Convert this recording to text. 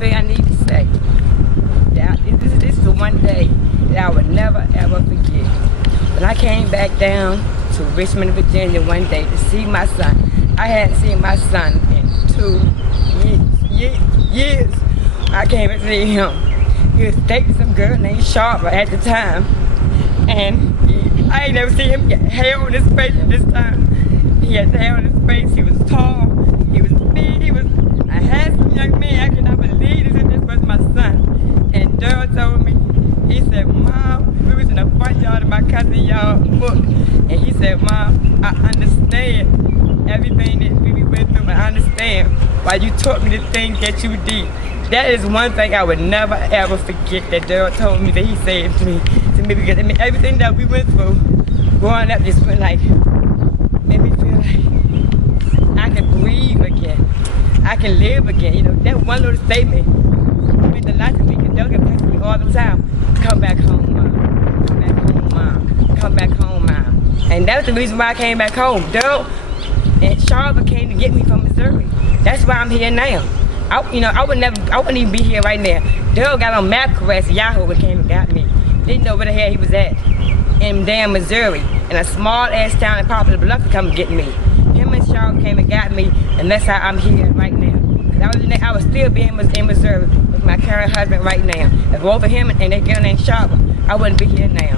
thing I need to say. This is the one day that I would never ever forget. When I came back down to Richmond, Virginia one day to see my son. I hadn't seen my son in 2 years. I came to see him. He was dating some girl named Sharpa at the time. And I ain't never seen him get hair on his face at this time. He had hair on his face, he was tall, he was big, he was a handsome young man. I cannot believe this was my son. And Daryl told me, he said, Mom, we was in the front yard of my cousin y'all book. And he said, Mom, I understand everything that we went through. I understand why you taught me the things that you did. That is one thing I would never ever forget that Daryl told me, that he said to me because I mean, everything that we went through growing up just went like, made me feel like I can breathe again. I can live again. You know, that one little statement meant a lot to me because Daryl kept texting me all the time, come back home, Mom. Come back home, Mom. Come back home, Mom. And that's the reason why I came back home. Daryl and Sharpa came to get me from Missouri. That's why I'm here now. I wouldn't even be here right now. Daryl got on MapQuest, Yahoo, and came and got me. Didn't know where the hell he was at. In damn Missouri, in a small ass town in Poplar Bluff to come get me. Him and Sharpa came and got me, and that's how I'm here right now. Cause I would still be in Missouri with my current husband right now. If it were for him and that girl named Sharpa, I wouldn't be here now.